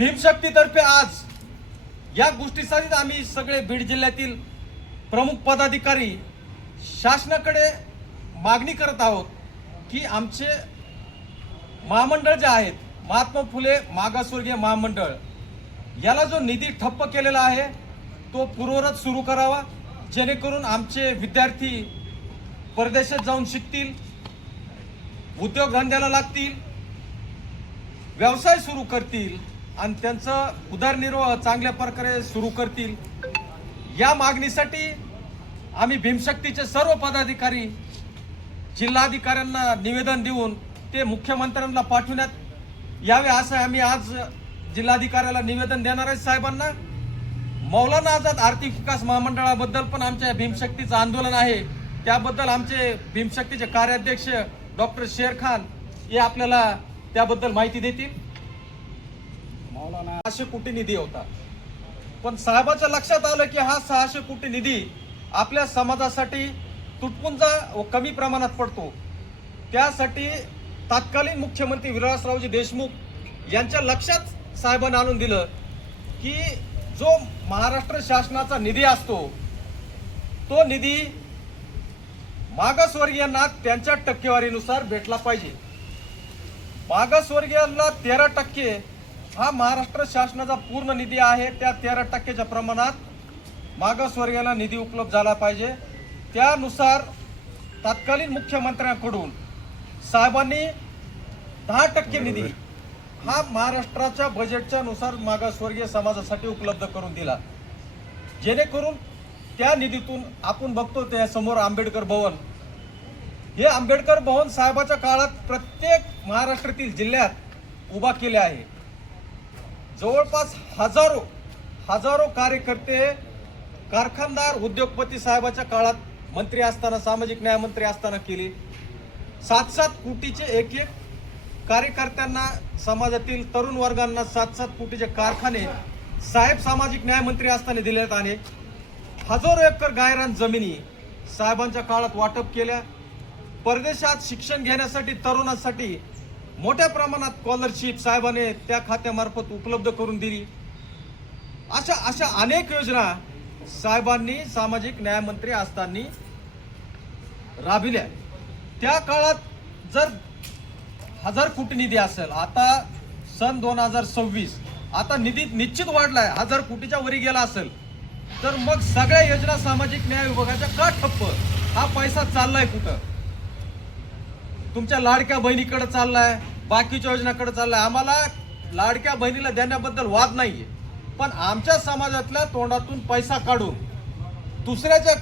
भीमशक्तीतर्फे आज या गोष्टीसाठी आम्ही सगळे बीड जिल्ह्यातील प्रमुख पदाधिकारी शासनाकडे मागणी करत आहोत की आमचे महामंडळ जे आहेत, महात्मा फुले मागासवर्गीय महामंडळ, याला जो निधी ठप्प केलेला आहे तो पूर्ववत सुरू करावा, जेणेकरून आमचे विद्यार्थी परदेशात जाऊन शिकतील, उद्योगधंद्याला लागतील, व्यवसाय सुरू करतील आणि त्यांचा उदरनिर्वाह चांगल्या प्रकारे सुरू करतील। या मागणीसाठी आम्ही भीमशक्तीचे सर्व पदाधिकारी जिल्हाधिकाऱ्यांना निवेदन देऊन ते मुख्यमंत्र्यांना पाठवण्यात यावे असं आम्ही आज जिल्हाधिकाऱ्याला निवेदन देणार आहे साहेबांना। मौलाना आझाद आर्थिक विकास महामंडळाबद्दल पण आमच्या भीमशक्तीचं आंदोलन आहे, त्याबद्दल आमचे भीमशक्तीचे कार्याध्यक्ष डॉक्टर शेर खान हे आपल्याला त्याबद्दल माहिती देतील। मौलाना 600 कोटी निधी होता, पण साहेबांच्या लक्षात आलं की हा 600 कोटी निधी आपल्या समाजासाठी तुटपुंजा व कमी प्रमाणात पडतो। त्यासाठी तत्कालीन मुख्यमंत्री विलासरावजी देशमुख यांच्या लक्षात साहेबांनी आणून दिलं की जो महाराष्ट्र शासनाचा निधी असतो तो निधी मागासवर्गीयांना त्यांच्या टक्केवारीनुसार भेटला पाहिजे। मागासवर्गीयांना 13% हा महाराष्ट्र शासनाचा पूर्ण निधी आहे, त्या 13%च्या प्रमाणात मागासवर्गीयांना निधी उपलब्ध झाला पाहिजे। त्यानुसार तत्कालीन मुख्यमंत्र्यांकडून साहेबांनी 10% निधी हा महाराष्ट्राच्या बजेटच्या नुसार मागासवर्गीय समाजासाठी उपलब्ध करून दिला, जेणेकरून त्या निधीतून आपण बघतो त्या समोर आंबेडकर भवन, हे आंबेडकर भवन साहेबाच्या काळात प्रत्येक महाराष्ट्रातील जिल्ह्यात उभा केले आहे। जवळपास हजारो कार्यकर्ते, कारखानदार, उद्योगपती साहेबाच्या काळात मंत्री असताना, सामाजिक न्याय मंत्री असताना केली। 7-7 कोटीचे एक कार्यकर्त्यांना, समाजातील तरुण वर्गांना 7-7 कोटीचे कारखाने साहेब सामाजिक न्याय मंत्री असताना दिलेत आणि हजारो एकर गायरान जमिनी साहेबांच्या काळात वाटप केल्या। परदेशात शिक्षण घेण्यासाठी तरुणांसाठी मोठ्या प्रमाणात स्कॉलरशिप साहेबांनी त्या खात्यामार्फत उपलब्ध करून दिली। अशा अनेक योजना साहेबांनी सामाजिक न्याय मंत्री असताना राबविल्या। त्या काळात जर 1000 कोटी निधी असेल, आता सन 2026 आता निधी निश्चित वाढलाय, 1000 कोटीच्या वरी गेला असेल, तर मग सगळ्या योजना सामाजिक न्याय विभागाच्या का ठप्प? हा पैसा चाललाय कुठं? तुमच्या लाडक्या बहिणीकडे चाललाय, बाकीच्या योजनाकडे चाललाय। आम्हाला लाडक्या बहिणीला देण्याबद्दल वाद नाहीये, पण आमच्या समाजातल्या तोंडातून पैसा काढून दुसऱ्याच्या